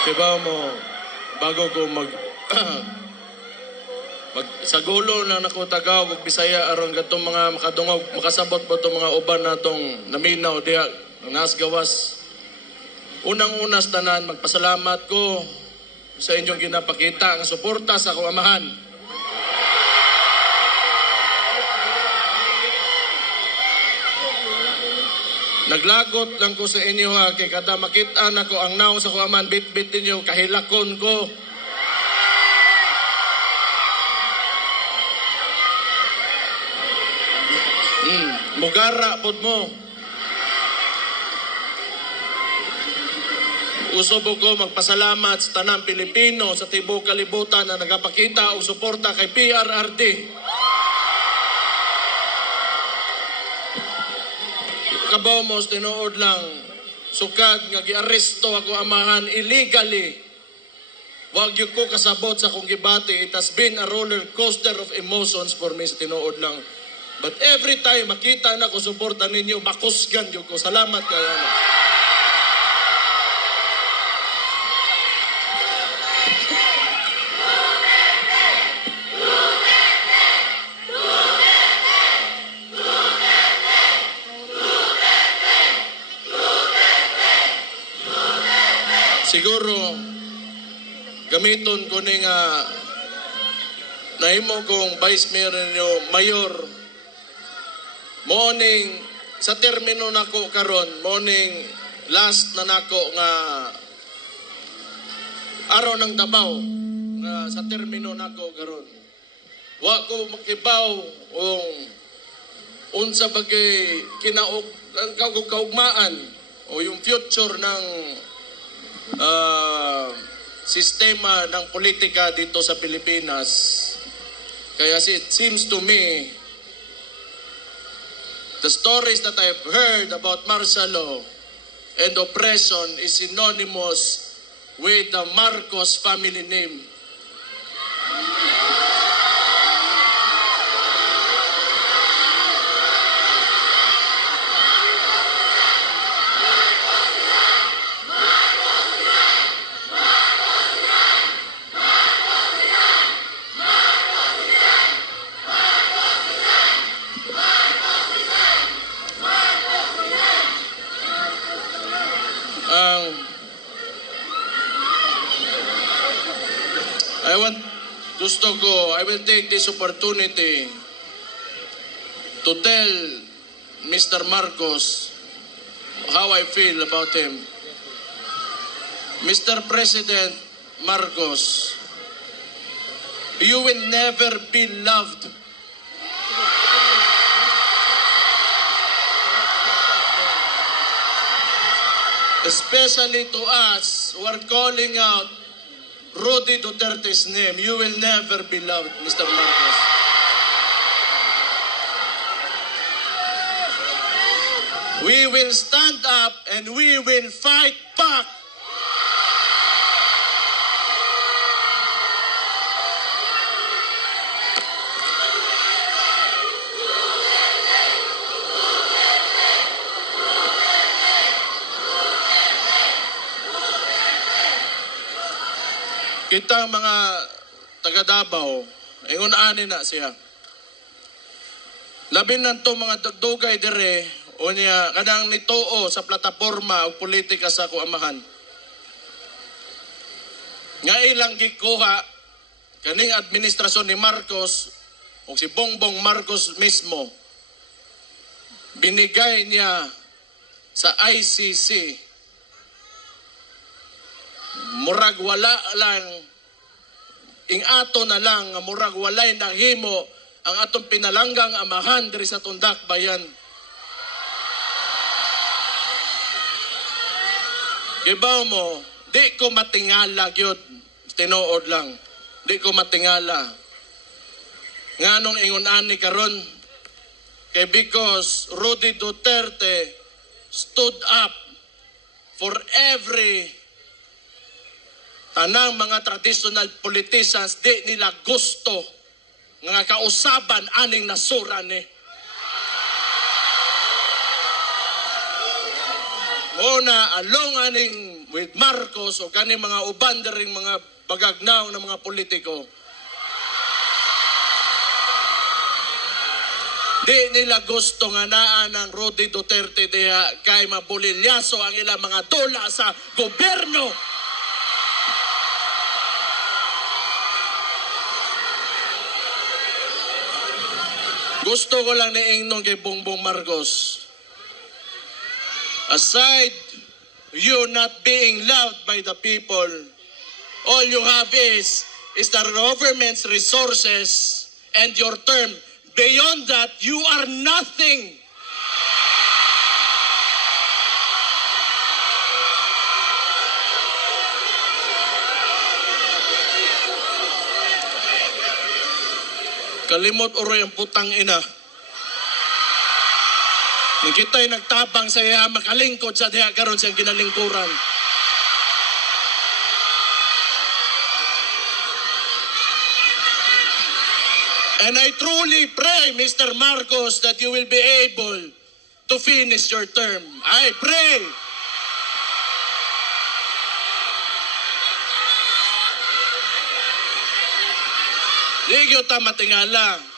Diba mo, bago ko sa gulo na nakutagaw ug Bisaya aron katong mga makadungog makasabot po itong mga uban natong naminaw diha nas gawas. Unang-unas tanan magpasalamat ko sa inyong ginapakita ang suporta sa akong amahan. Naglagot lang ko sa inyo ha, kay kada makita na ko ang naw sa akong amahan, bit-bit ninyo, kahilakon ko. Mugara pod mo. Usob ko magpasalamat sa tanang Pilipino sa tibuok kalibutan na nagapakita og suporta kay PRRD. Kabaw mo tinuod lang sukad nga giaresto ako amahan illegally. Wag yung ko kasabot sa akong gibati. It has been a roller coaster of emotions for me sa tinuod lang. But every time makita na ko suporta ninyo, makusgan yung ko. Salamat kayo. Siguro, gamiton ko ni nga nahimo kong Vice Mayor ninyo, Mayor, morning, sa termino nako karon, morning, last na nako nga araw ng Davao, nga sa termino nako karon. Wa ko makibaw unsa bagay kinaog ang kaugmaan o yung future ng sistema ng politika dito sa Pilipinas. Kaya it seems to me the stories that I've heard about martial law and oppression is synonymous with the Marcos family name. I will take this opportunity to tell Mr. Marcos how I feel about him. Mr. President Marcos, you will never be loved. Especially to us who are calling out Rudy Duterte's name. You will never be loved, Mr. Marcos. We will stand up and we will fight back. Kita mga taga Davao, ingon ani na siya. Labi nanto mga dugay dire o niya kanang nituo sa plataporma o politika sa kuamahan. Nga ilang gikuha kaning administrasyon ni Marcos o si Bongbong Marcos mismo, binigay niya sa ICC. Murag wala lang, ato na lang, murag walay nahimo ang atong pinalanggang amahan diri sa Tundak Bayan. Kibaw mo, di ko matingala gyud, tinuod lang. Di ko matingala. Nganong ingon-ani karon kay because Rudy Duterte stood up for every tanang mga traditional politicians. Di nila gusto nga kausaban aning nasura ni. Una, along aning with Marcos o kani mga uban ring mga bagagnaw na mga politiko. Di nila gusto nga naa ng Rudy Duterte diha kay mabulilyaso ang ilang mga tula sa gobyerno. Gusto ko lang niingnon kay Bongbong Marcos. Aside you not being loved by the people, all you have is the government's resources and your term. Beyond that, you are nothing. Kalimot oroy ang putang ina. Nang kita'y nagtabang sa iya makalingkod sa diha karon siyang ginalingkuran. And I truly pray, Mr. Marcos, that you will be able to finish your term. I pray. Di gyud ta matingala.